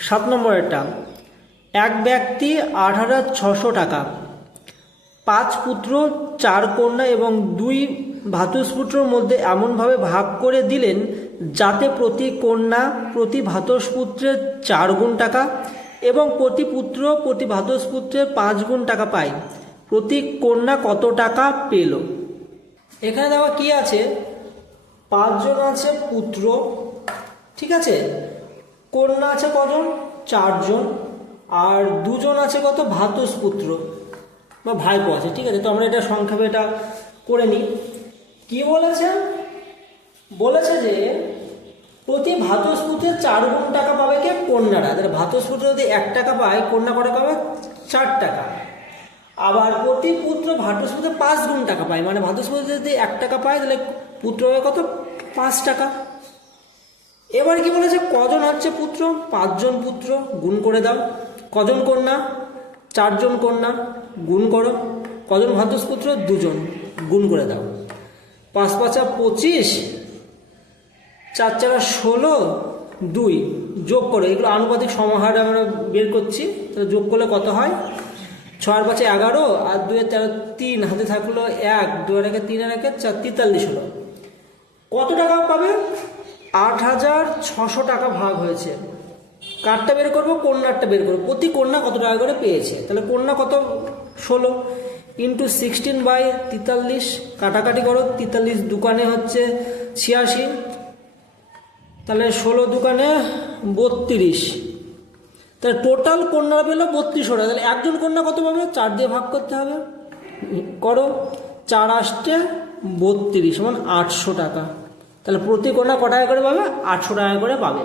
7 নম্বরেরটা, এক ব্যক্তি 8,600 টাকা, 5 পুত্র 4 কন্যা এবং 2 ভ্রাতুষ্পুত্রের মধ্যে এমনভাবে ভাগ করে দিলেন যাতে প্রতি কন্যা প্রতি ভ্রাতুষ্পুত্রের 4 গুণ টাকা এবং প্রতি পুত্র প্রতি ভ্রাতুষ্পুত্রের 5 গুণ টাকা পায়। প্রতি কন্যা কত টাকা পেল? এখানে দেওয়া কি আছে, 5 জন আছে পুত্র, ঠিক আছে, কন্যা আছে কজন, 4 জন, আর 2 জন আছে কত, ভ্রাতুষ্পুত্র বা ভাইপো আছে, ঠিক আছে। তো আমরা এটা সংক্ষেপে এটা করে নিই। কি বলেছে, বলেছে যে প্রতি ভ্রাতুষ্পুত্রের 4 গুণ টাকা পাবে কে, কন্যারা। তাহলে ভ্রাতুষ্পুত্র যদি 1 টাকা পায়, কন্যা কত পাবে, 4 টাকা। আবার প্রতি পুত্র ভ্রাতুষ্পুত্রের 5 গুণ টাকা পায়, মানে ভ্রাতুষ্পুত্র যদি 1 টাকা পায় তাহলে পুত্র হবে কত, 5 টাকা। এবার কি বলেছে, কজন হচ্ছে পুত্র, 5 জন পুত্র, গুণ করে দাও। কজন কন্যা, 4 জন কন্যা, গুণ করো। কজন ভ্রাতুষ্পুত্র, 2 জন, গুণ করে দাও। 5 5 25, 4 4 16, 2 যোগ করো। এগুলো আনুপাতিক সমাহার আমরা বের করছি, তাহলে যোগ করলে কত হয়, 6 5 11 আর 2 13 3, হাতে থাকলো 1, 2 আর 1 3 আর 1 4, 43 হলো। কত টাকা পাবে, 8,600 টাকা ভাগ হয়েছে। কারটা বের করবো, কন্যারটা বের করবো। প্রতি কন্যা কত টাকা করে পেয়েছে, তাহলে কন্যা কত, 16 ইন্টু 16/43, কাটাকাটি করো। 43 দোকানে হচ্ছে 86, তাহলে 16 দোকানে 32, তাহলে টোটাল কন্যা পেলো 32 টাকা। তাহলে একজন কন্যা কত পাবে, 4 দিয়ে ভাগ করতে হবে, করো 4 8 32 সমান 800 টাকা। তাহলে প্রতি কন্যা ক টাকা করে পাবে, 800 টাকা করে পাবে।